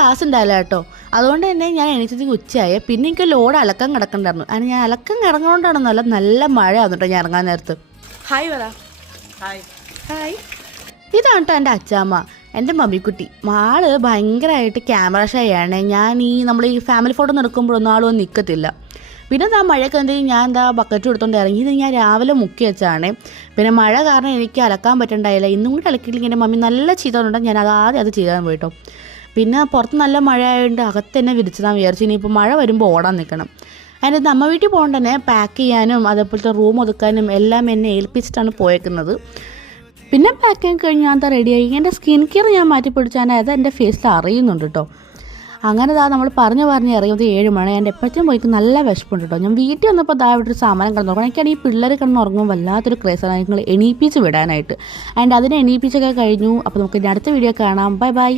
Class ഉണ്ടായില്ല കേട്ടോ. അതുകൊണ്ട് തന്നെ ഞാൻ എണീറ്റത്തേക്ക് ഉച്ചയായി. പിന്നെ എനിക്ക് ലോഡ് അലക്കാൻ കിടക്കണ്ടായിരുന്നു. അതിന് ഞാൻ അലക്കം കിടങ്ങുകൊണ്ടാണെന്നല്ല, നല്ല മഴയായിരുന്നു കേട്ടോ ഞാൻ ഇറങ്ങാൻ നേരത്ത്. ഹായ് പറ. ഹായ്. ഹായ്. ഇതാണ് കേട്ടോ എൻ്റെ അച്ചാമ്മ, എൻ്റെ മമ്മിക്കുട്ടി. ആള് ഭയങ്കരമായിട്ട് ക്യാമറ ഷൈ ആണ്. ഞാൻ നമ്മൾ ഈ ഫാമിലി ഫോട്ടോ എടുക്കുമ്പോഴൊന്നും ആളൊന്നും നിൽക്കത്തില്ല. പിന്നെ എന്താ മഴയൊക്കെ എന്തെങ്കിലും ഞാൻ എന്താ ബക്കറ്റ് എടുത്തോണ്ട് ഇറങ്ങി. ഇത് ഞാൻ രാവിലെ മുക്കി വെച്ചാണ്. പിന്നെ മഴ കാരണം എനിക്ക് അലക്കാൻ പറ്റണ്ടായില്ല. ഇന്നും കൂടി അലക്കിയില്ലെങ്കിൽ എൻ്റെ മമ്മി നല്ല ചീത്ത കൊണ്ടുണ്ട്. ഞാൻ ആദ്യം അത് ചെയ്താൽ പോയിട്ടോ. പിന്നെ പുറത്ത് നല്ല മഴ ആയതുകൊണ്ട് അകത്ത് തന്നെ വിരിച്ചതാൻ വിചാരിച്ചു. ഇനിയിപ്പോൾ മഴ വരുമ്പോൾ ഓടാൻ നിൽക്കണം. അതിൻ്റെ അമ്മ വീട്ടിൽ പോകേണ്ട തന്നെ പാക്ക് ചെയ്യാനും അതേപോലത്തെ റൂം ഒതുക്കാനും എല്ലാം എന്നെ ഏൽപ്പിച്ചിട്ടാണ് പോയേക്കുന്നത്. പിന്നെ പാക്കിങ് കഴിഞ്ഞ് ഞാൻ റെഡിയായി. എൻ്റെ സ്കിൻ കെയർ ഞാൻ മാറ്റി പിടിച്ചാൽ അത് എൻ്റെ ഫേസിൽ അറിയുന്നുണ്ട് കേട്ടോ. അങ്ങനെ നമ്മൾ പറഞ്ഞ് ഇറങ്ങിയത് 7 മണി. എൻ്റെ എപ്പോഴത്തേക്കും പോയിക്ക് നല്ല വിശപ്പുണ്ട് കേട്ടോ. ഞാൻ വീട്ടിൽ വന്നപ്പോൾ ഇവിടെ ഒരു സാമാനം കിടന്നു നോക്കണം. എനിക്കാണ് ഈ പിള്ളേർ കിടന്ന് ഉറങ്ങുമ്പോൾ വല്ലാത്തൊരു ക്രേസാണ് നിങ്ങൾ എണീപ്പിച്ച് വിടാനായിട്ട്. അതിൻ്റെ അതിനെ എണീപ്പിച്ചൊക്കെ കഴിഞ്ഞു. അപ്പോൾ നമുക്ക് ഇനി അടുത്ത വീഡിയോ കാണാം. Bye bye.